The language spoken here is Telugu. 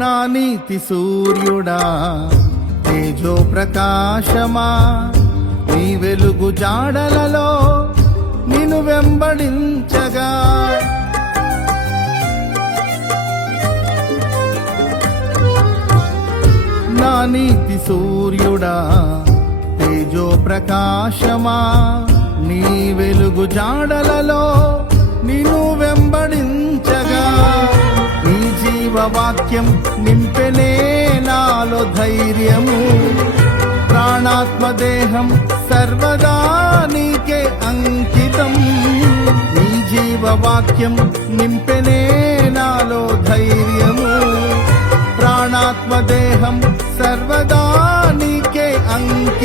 నా నీతి సూర్యుడా తేజో ప్రకాశమా, నీ వెలుగు జాడలలో నిన్ను వెంబడించగా. నా నీతి సూర్యుడా తేజో ప్రకాశమా, నీ వెలుగు జాడలలో నిన్ను వెంబడించగా. నీ జీవవాక్యం నింపెనే నాలో ధైర్యము, ప్రాణాత్మదేహం సర్వదా నీకే అంకితం. నీ జీవవాక్యం నింపెనే నాలో ధైర్యము, ప్రాణాత్మదేహం సర్వదా నీకే అంకితం.